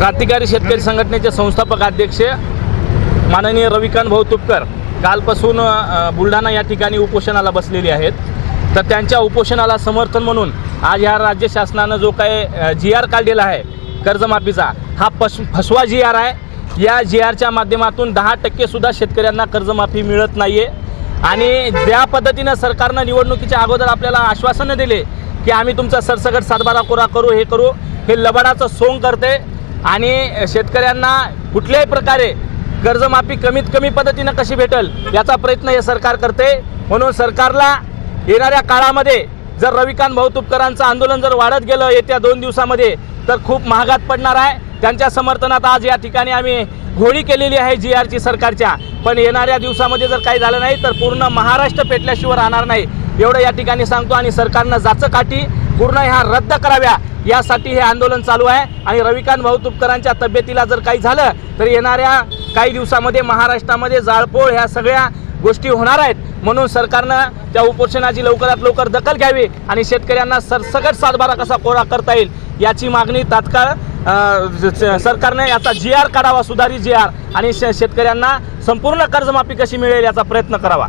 क्रांतिकारी शेतकरी संघटनेचे संस्थापक अध्यक्ष माननीय रविकांत भाऊ तुपकर कालपासून बुलढाणा या ठिकाणी उपोषणाला बसलेले आहेत। तर त्यांच्या उपोषणाला समर्थन म्हणून आज ह्या राज्य शासनानं जो काही GR काढलेला आहे कर्जमाफीचा, हा फसवा GR आहे। या GRच्या माध्यमातून 10% सुद्धा शेतकऱ्यांना कर्जमाफी मिळत नाही आहे। आणि ज्या पद्धतीनं सरकारनं निवडणुकीच्या अगोदर आपल्याला आश्वासनं दिले की आम्ही तुमचा सरसकट सातबारा कोरा करू, हे करू, हे लबाडाचं सोंग करते आणि शेतकऱ्यांना कुठल्याही प्रकारे कर्जमाफी कमीत कमी पद्धतीनं कशी भेटेल याचा प्रयत्न हे सरकार करते। म्हणून सरकारला येणाऱ्या काळामध्ये जर रविकांत भाऊ तुपकरांचं आंदोलन जर वाढत गेलं येत्या 2 दिवसामध्ये तर खूप महागात पडणार आहे। त्यांच्या समर्थनात आज या ठिकाणी आम्ही घोडी केलेली आहे GRची सरकारच्या। पण येणाऱ्या दिवसामध्ये जर काही झालं नाही तर पूर्ण महाराष्ट्र पेटल्याशिवाय राहणार नाही एवढं या ठिकाणी सांगतो। आणि सरकारनं जाचकाठी पूर्ण ह्या रद्द कराव्या यासाठी हे आंदोलन चालू आहे। आणि रविकांत भाऊ तुपकरांच्या तब्येतीला जर काही झालं तर येणाऱ्या काही दिवसामध्ये महाराष्ट्रामध्ये जाळपोळ ह्या सगळ्या गोष्टी होणार आहेत। म्हणून सरकारनं त्या उपोषणाची लवकरात लवकर दखल घ्यावी आणि शेतकऱ्यांना सरसकट सातबारा कसा कोरा करता येईल याची मागणी तात्काळ सरकारने याचा GR काढावा, सुधारित GR, आणि शेतकऱ्यांना संपूर्ण कर्जमाफी कशी मिळेल याचा प्रयत्न करावा।